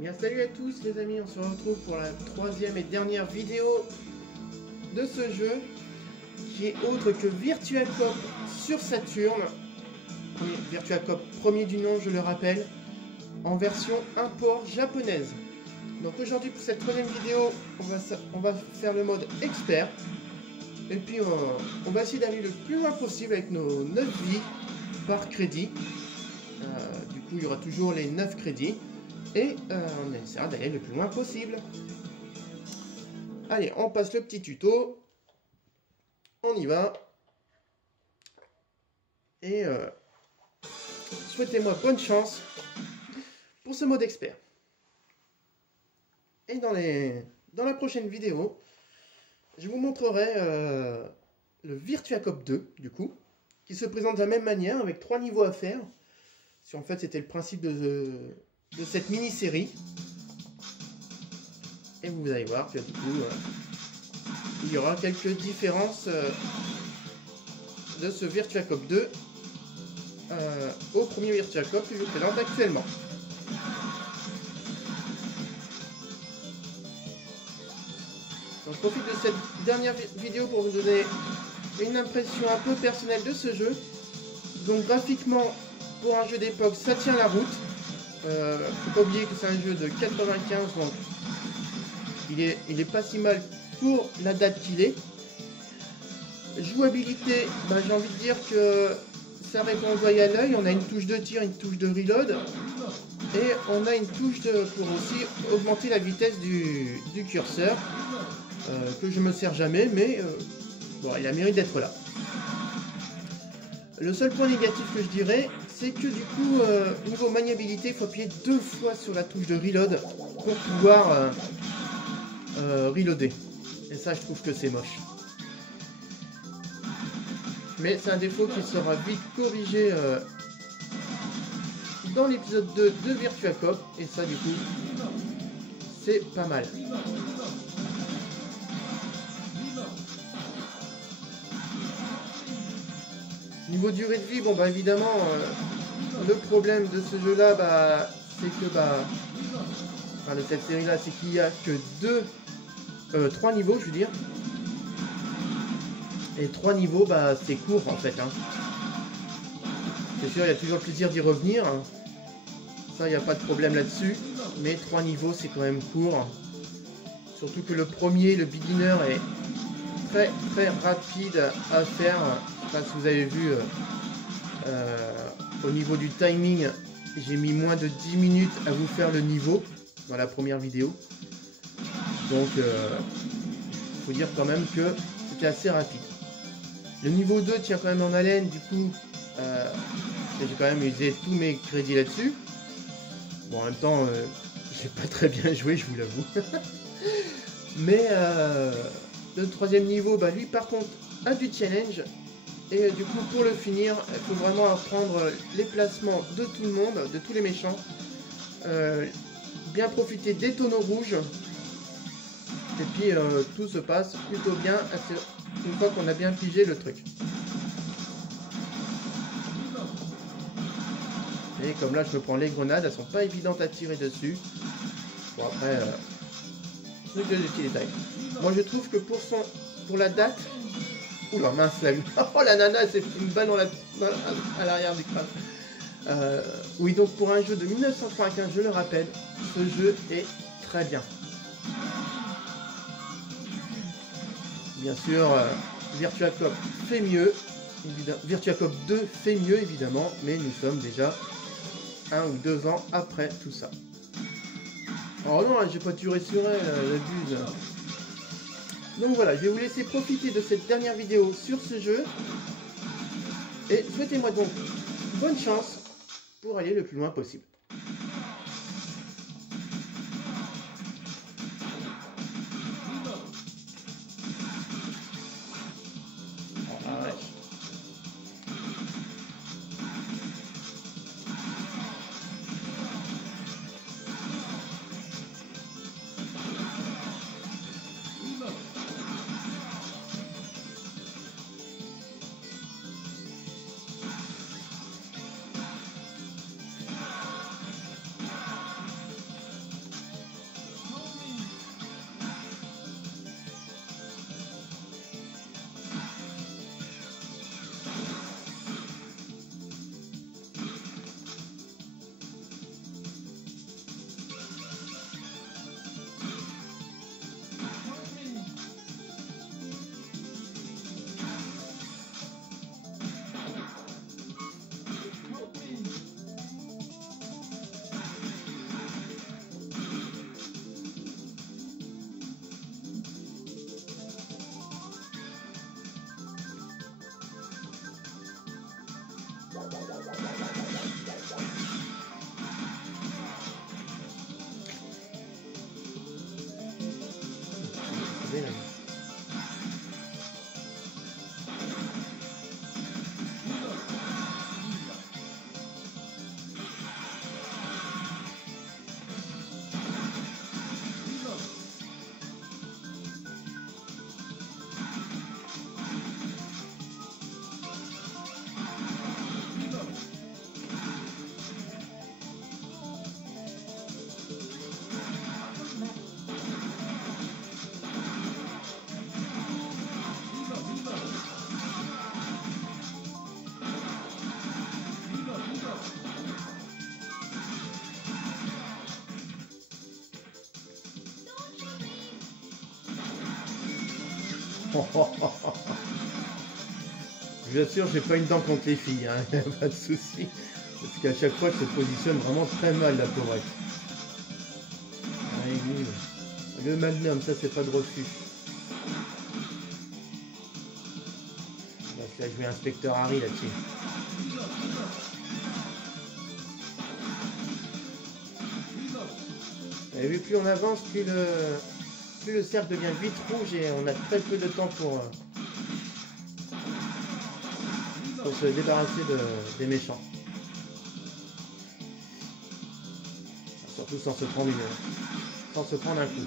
Bien, salut à tous les amis, on se retrouve pour la troisième et dernière vidéo de ce jeu qui est autre que Virtua Cop sur Saturn. Virtua Cop premier du nom, je le rappelle, en version import japonaise. Donc aujourd'hui pour cette troisième vidéo, on va faire le mode expert. Et puis on va essayer d'aller le plus loin possible avec nos 9 vies par crédit. Du coup il y aura toujours les 9 crédits. Et on essaiera d'aller le plus loin possible. Allez, on passe le petit tuto. On y va. Et souhaitez-moi bonne chance pour ce mode expert. Et dans la prochaine vidéo, je vous montrerai le Virtua Cop 2, du coup, qui se présente de la même manière, avec 3 niveaux à faire. Si en fait c'était le principe de cette mini-série. Et vous allez voir que du coup, il y aura quelques différences de ce Virtua Cop 2 au premier Virtua Cop que je vous présente actuellement. Donc, je profite de cette dernière vidéo pour vous donner une impression un peu personnelle de ce jeu. Donc graphiquement, pour un jeu d'époque, ça tient la route. Faut pas oublier que c'est un jeu de 95, donc il est pas si mal pour la date qu'il est. Jouabilité, j'ai envie de dire que ça répond au doigt à l'œil. On a une touche de tir, une touche de reload, et on a une touche pour aussi augmenter la vitesse du curseur, que je me sers jamais, mais bon, il a mérite d'être là. Le seul point négatif que je dirais, c'est que du coup, niveau maniabilité, il faut appuyer 2 fois sur la touche de reload pour pouvoir reloader. Et ça, je trouve que c'est moche. Mais c'est un défaut qui sera vite corrigé dans l'épisode 2 de Virtua Cop. Et ça, du coup, c'est pas mal. Niveau durée de vie, bon évidemment, le problème de ce jeu là, c'est que enfin, de cette série là, c'est qu'il n'y a que 3 niveaux, je veux dire. Et 3 niveaux, c'est court en fait. Hein. C'est sûr, il y a toujours le plaisir d'y revenir. Hein. Ça, il n'y a pas de problème là-dessus. Mais 3 niveaux, c'est quand même court. Surtout que le premier, le beginner, est très très rapide à faire. Je sais pas si vous avez vu au niveau du timing, j'ai mis moins de 10 minutes à vous faire le niveau dans la première vidéo. Donc il faut dire quand même que c'était assez rapide. Le niveau 2 tient quand même en haleine, du coup j'ai quand même usé tous mes crédits là-dessus. Bon, en même temps j'ai pas très bien joué, je vous l'avoue. Mais le troisième niveau, lui par contre a du challenge. Et du coup, pour le finir, il faut vraiment apprendre les placements de tout le monde, de tous les méchants. Bien profiter des tonneaux rouges. Et puis, tout se passe plutôt bien une fois qu'on a bien pigé le truc. Et comme là, je me prends les grenades, elles sont pas évidentes à tirer dessus. Bon, après, c'est que des petits détails. Moi, je trouve que pour la date... Oula, mince, la vue. Oh, la nana, c'est une balle à l'arrière du crâne. Oui, donc pour un jeu de 1995, je le rappelle, ce jeu est très bien. Bien sûr, Virtua Cop fait mieux. Virtua Cop 2 fait mieux, évidemment, mais nous sommes déjà 1 ou 2 ans après tout ça. Oh non, j'ai pas tué sur elle, j'abuse. Donc voilà, je vais vous laisser profiter de cette dernière vidéo sur ce jeu. Et souhaitez-moi donc bonne chance pour aller le plus loin possible. Je vous assure, j'ai pas une dent contre les filles, hein. Pas de soucis. Parce qu'à chaque fois, elle se positionne vraiment très mal, la pauvrette. Allez, nul. Le magnum, ça c'est pas de refus. Parce que là, je vais inspecteur Harry là-dessus. Et vu plus on avance, plus le cercle devient vite rouge et on a très peu de temps pour se débarrasser des méchants. Surtout sans se prendre un coup.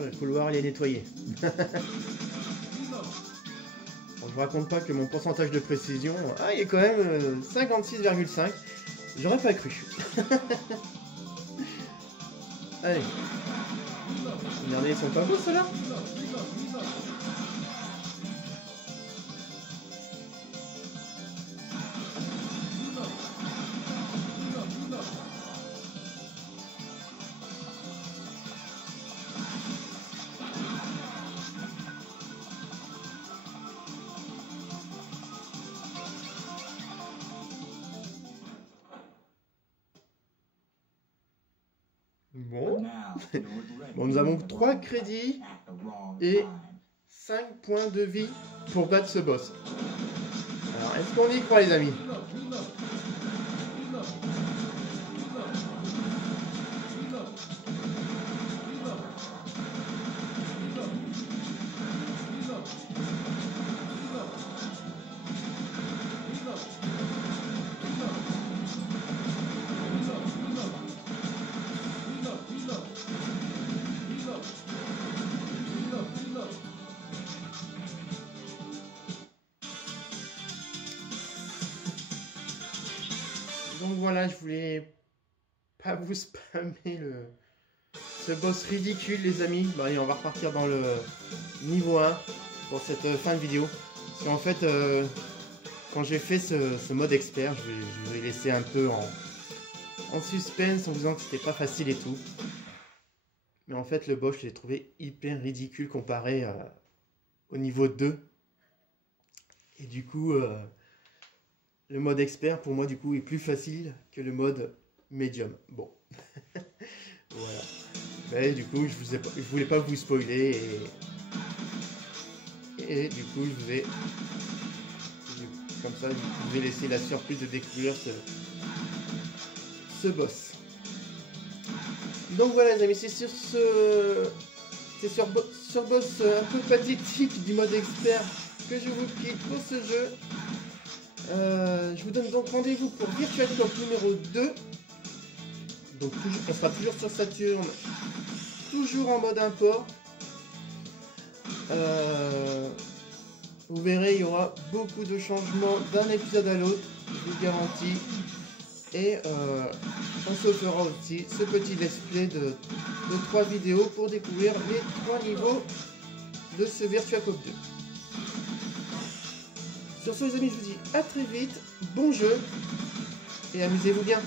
Le couloir il est nettoyé. Bon, je vous raconte pas que mon pourcentage de précision, il est quand même 56,5. J'aurais pas cru. Allez. Regardez, ils sont pas beaux ceux-là. Bon. Bon, nous avons 3 crédits et 5 points de vie pour battre ce boss. Alors, est-ce qu'on y croit, les amis? Donc voilà, je voulais pas vous spammer ce boss ridicule, les amis. Bon, allez, on va repartir dans le niveau 1 pour cette fin de vidéo. Parce qu'en fait, quand j'ai fait ce mode expert, je vous ai laissé un peu en suspense en vous disant que c'était pas facile et tout. Mais en fait, le boss, je l'ai trouvé hyper ridicule comparé au niveau 2. Et du coup, le mode expert, pour moi, du coup, est plus facile que le mode médium. Bon. Voilà. Mais du coup, je voulais pas vous spoiler. Et du coup, je vous ai... Comme ça, je vous ai laissé la surprise de découvrir ce boss. Donc voilà, les amis, c'est sur ce boss un peu pathétique du mode expert que je vous quitte pour ce jeu. Je vous donne donc rendez-vous pour Virtual Cop numéro 2. Donc on sera toujours sur Saturn, toujours en mode import. Vous verrez, il y aura beaucoup de changements d'un épisode à l'autre, je vous le garantis. Et on se fera aussi ce petit let's play de 3 vidéos pour découvrir les 3 niveaux de ce Virtua Cop 2. Sur ce les amis, je vous dis à très vite, bon jeu et amusez-vous bien.